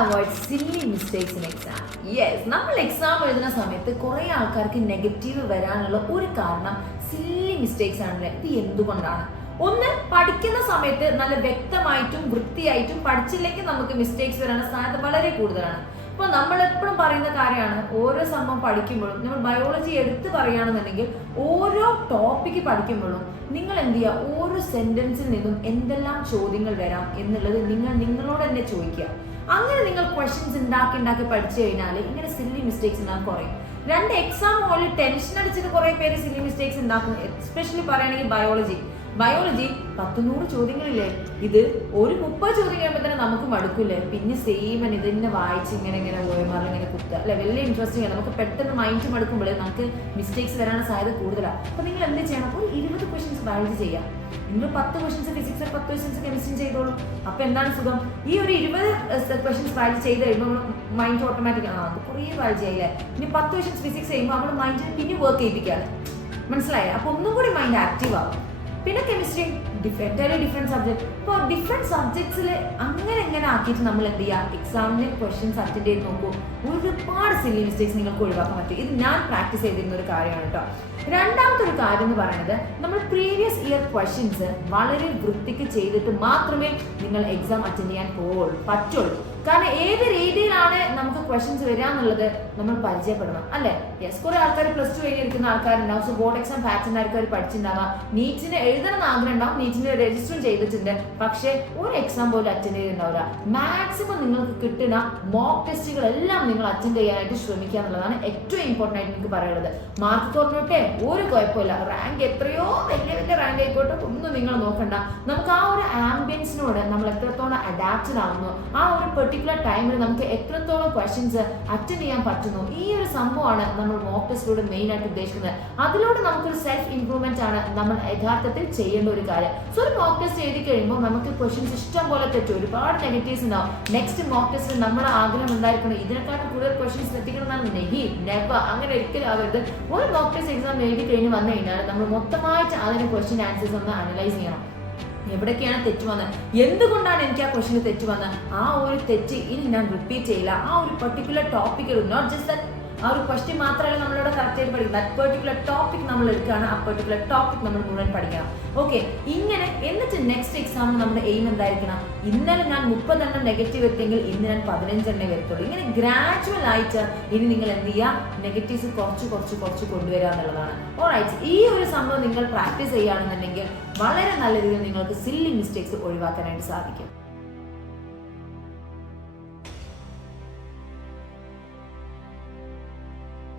avoid silly mistakes in exam? Yes, നമ്മൾ exam എഴുതുന്ന സമയത്ത് കുറേ ആൾക്കാർക്ക് നെഗറ്റീവ് വരാനുള്ള ഒരു കാരണം സില്ലി മിസ്റ്റേക്സ് ആണല്ലേ. ഇത് എന്തുകൊണ്ടാണ്? ഒന്ന്, പഠിക്കുന്ന സമയത്ത് നല്ല വ്യക്തമായിട്ടും വൃത്തിയായിട്ടും പഠിച്ചില്ലെങ്കിൽ നമുക്ക് മിസ്റ്റേക്സ് വരാനുള്ള സാധ്യത വളരെ കൂടുതലാണ്. അപ്പോൾ നമ്മൾ എപ്പോഴും പറയുന്ന കാര്യമാണ്, ഓരോ സംഭവം പഠിക്കുമ്പോഴും നമ്മൾ ബയോളജി എടുത്ത് പറയുകയാണെന്നുണ്ടെങ്കിൽ ഓരോ ടോപ്പിക്ക് പഠിക്കുമ്പോഴും നിങ്ങൾ എന്ത് ചെയ്യുക, ഓരോ സെന്റൻസിൽ നിന്നും എന്തെല്ലാം ചോദ്യങ്ങൾ വരാം എന്നുള്ളത് നിങ്ങളോട് തന്നെ ചോദിക്കുക. അങ്ങനെ നിങ്ങൾ ക്വസ്റ്റ്യൻസ് ഉണ്ടാക്കി പഠിച്ചു കഴിഞ്ഞാൽ ഇങ്ങനെ സില്ലി മിസ്റ്റേക്സ് ഉണ്ടാകും കുറയും. രണ്ട്, എക്സാം ഹോളിൽ ടെൻഷൻ അടിച്ചിട്ട് കുറേ പേര് സില്ലി മിസ്റ്റേക്സ് ഉണ്ടാക്കും. എസ്പെഷ്യലി പറയുകയാണെങ്കിൽ ബയോളജി 100 ചോദ്യങ്ങളില്ലേ, ഇത് ഒരു 30 ചോദ്യം കഴിയുമ്പോൾ തന്നെ നമുക്ക് മടുക്കില്ലേ. പിന്നെ സെയിം ഇത് തന്നെ വായിച്ച് ഇങ്ങനെ ഓയമാറിൽ ഇങ്ങനെ കുത്തുക അല്ലെ, വലിയ ഇൻട്രസ്റ്റിംഗ് ആണ്. നമുക്ക് പെട്ടെന്ന് മൈൻഡ് മടുക്കുമ്പോൾ നമുക്ക് മിസ്റ്റേക്സ് വരാനുള്ള സാധ്യത കൂടുതലാണ്. അപ്പോൾ നിങ്ങൾ എന്ത് ചെയ്യണം, ഒരു 20 ക്വസ്റ്റ്യൻസ് ബയോളജി ചെയ്യാം. നിങ്ങൾ 10 ക്വസ്റ്റ്യൻസ് ഫിസിക്സ്, 10 ക്വസ്റ്റ്യൻസ് കെമിസ്ട്രി ചെയ്തോളൂ. അപ്പോൾ എന്താണ് സുഖം, ഈ ഒരു 20 ക്വസ്റ്റ്യൻസ് ബയോളജി ചെയ്ത് കഴിയുമ്പോൾ മൈൻഡ് ഓട്ടോമാറ്റിക് അത് കുറേ ബയോളജി ആയില്ലേ. ഇനി 10 ക്വസ്റ്റ്യൻസ് ഫിസിക്സ് ചെയ്യുമ്പോൾ നമ്മൾ മൈൻഡിന് പിന്നെ വർക്ക് ചെയ്യിപ്പിക്കുകയാണ്. മനസ്സിലായേ? അപ്പോൾ ഒന്നും കൂടി മൈൻഡ് ആക്റ്റീവ് ആവും. പിന്നെ കെമിസ്ട്രി ഡിഫറെൻറ്റ് സബ്ജക്ട്. ഇപ്പോൾ ഡിഫറെൻറ്റ് സബ്ജക്ട്സിൽ അങ്ങനെ ആക്കിയിട്ട് നമ്മൾ എന്ത് ചെയ്യുക, എക്സാമിന് ക്വസ്റ്റ്യൻസ് അറ്റൻഡ് ചെയ്ത് നോക്കൂ. ഒരുപാട് സില്ലി മിസ്റ്റേക്സ് നിങ്ങൾക്ക് ഒഴിവാക്കാൻ പറ്റും. ഇത് ഞാൻ പ്രാക്ടീസ് ചെയ്തിരുന്ന ഒരു കാര്യമാണ് കേട്ടോ. രണ്ടാമത്തെ ഒരു കാര്യം എന്ന് പറയുന്നത്, നമ്മൾ പ്രീവിയസ് ഇയർ ക്വസ്റ്റ്യൻസ് വളരെ വൃത്തിക്ക് ചെയ്തിട്ട് മാത്രമേ നിങ്ങൾ എക്സാം അറ്റൻഡ് ചെയ്യാൻ പറ്റുള്ളൂ. കാരണം ഏത് രീതിയിലാണ് നമുക്ക് ക്വസ്റ്റ്യൻസ് വരിക എന്നുള്ളത് നമ്മൾ പരിചയപ്പെടണം അല്ലേ. യെസ്, കുറെ ആൾക്കാർ പ്ലസ് 2 കഴിഞ്ഞിരിക്കുന്ന ആൾക്കാരുണ്ടാവും. സോ ബോർഡ് എക്സാം പാറ്റേൺ ആയിരിക്കും അവർ പഠിച്ചിട്ടുണ്ടാവുക. നീറ്റിന് എഴുതണം എന്ന് ആഗ്രഹം ഉണ്ടാവും, നീറ്റിന് രജിസ്റ്റർ ചെയ്തിട്ടുണ്ട്, പക്ഷേ ഒരു എക്സാം പോലും അറ്റൻഡ് ചെയ്തിട്ടുണ്ടാവില്ല. മാക്സിമം നിങ്ങൾക്ക് കിട്ടുന്ന മോക്ക് ടെസ്റ്റുകളെല്ലാം നിങ്ങൾ അറ്റൻഡ് ചെയ്യാനായിട്ട് ശ്രമിക്കുക എന്നുള്ളതാണ് ഏറ്റവും ഇമ്പോർട്ടൻ്റ് ആയിട്ട് എനിക്ക് പറയുന്നത്. മാർക്ക് കുറഞ്ഞോട്ടെ ഒരു കുഴപ്പമില്ല, റാങ്ക് എത്രയോ വലിയ റാങ്ക് ആയിക്കോട്ടെ, ഒന്നും നിങ്ങൾ നോക്കണ്ട. നമുക്ക് ആ ഒരു ആംബിയൻസിനോട് നമ്മൾ എത്രത്തോളം അഡാപ്റ്റഡ് ആവുന്നു, ആ ഒരു പെർട്ടിക്കുലർ ടൈമിൽ നമുക്ക് എത്രത്തോളം ക്വസ്റ്റ്യൻസ് അറ്റൻഡ് ചെയ്യാൻ പറ്റുന്നു, ഈ ഒരു സംഭവമാണ് നമ്മൾ മോക്ക് ടെസ്റ്റിലൂടെ മെയിൻ ആയിട്ട് ഉദ്ദേശിക്കുന്നത്. അതിലൂടെ നമുക്കൊരു സെൽഫ് ഇംപ്രൂവ്മെന്റ് ആണ് നമ്മൾ യഥാർത്ഥത്തിൽ ചെയ്യേണ്ട ഒരു കാര്യം. സോ ഒരു മോക്ക് ടെസ്റ്റ് എഴുതി കഴിയുമ്പോൾ നമുക്ക് ക്വസ്റ്റ്യൻസ് ഇഷ്ടം പോലെ തെറ്റും, ഒരുപാട് നെഗറ്റീവ്സ് ഉണ്ടാവും. നെക്സ്റ്റ് മോക്ക് ടെസ്റ്റിൽ നമ്മുടെ ആഗ്രഹം ഉണ്ടായിരിക്കണം ഇതിനെക്കാട്ടും കൂടുതൽ ക്വസ്റ്റ്യൻസ് എത്തിക്കണമെന്നാണ്. നെവർ, അങ്ങനെ ഒരിക്കലും ആവരുത്. ഒരു മോക്ക് ടെസ്റ്റ് എക്സാം എഴുതി കഴിഞ്ഞ് വന്നു കഴിഞ്ഞാൽ നമ്മൾ മൊത്തമായിട്ട് അതിന് ക്വസ്റ്റ്യൻ ആൻസേഴ്സ് ഒന്ന് അനലൈസ് ചെയ്യണം. എവിടേക്കാണ് തെറ്റ് വന്നത്, എന്തുകൊണ്ടാണ് എനിക്ക് ആ ക്വസ്റ്റ്യന് തെറ്റ് വന്നത്, ആ ഒരു തെറ്റ് ഇനി ഞാൻ റിപ്പീറ്റ് ചെയ്യില്ല. ആ ഒരു particular topic, not just that ആ ഒരു ക്വസ്റ്റ്യൻ മാത്രമല്ല നമ്മളിവിടെ കറക്റ്റായിട്ട് പഠിക്കുന്നത്. ദാറ്റ് പെർട്ടിക്കുലർ ടോപ്പിക് നമ്മൾ എടുക്കുകയാണ്, ആ പെർട്ടിക്കുലർ ടോപ്പിക് നമ്മൾ മുഴുവൻ പഠിക്കണം. ഓക്കെ, ഇങ്ങനെ എന്നിട്ട് നെക്സ്റ്റ് എക്സാമിന് നമ്മുടെ എയിം എന്തായിരിക്കണം, ഇന്നലെ ഞാൻ 30 എണ്ണം നെഗറ്റീവ് എത്തിയെങ്കിൽ ഇന്ന് ഞാൻ 15 എണ്ണേ വരത്തുള്ളൂ. ഇങ്ങനെ ഗ്രാജുവൽ ആയിട്ട് ഇനി നിങ്ങൾ എന്ത് ചെയ്യുക, നെഗറ്റീവ്സ് കുറച്ച് കൊണ്ടുവരിക എന്നുള്ളതാണ്. ഓൾറൈറ്റ്, ഈ ഒരു സംഭവം നിങ്ങൾ പ്രാക്ടീസ് ചെയ്യുകയാണെന്നുണ്ടെങ്കിൽ വളരെ നല്ല രീതിയിൽ നിങ്ങൾക്ക് സില്ലി മിസ്റ്റേക്സ് ഒഴിവാക്കാനായിട്ട് സാധിക്കും.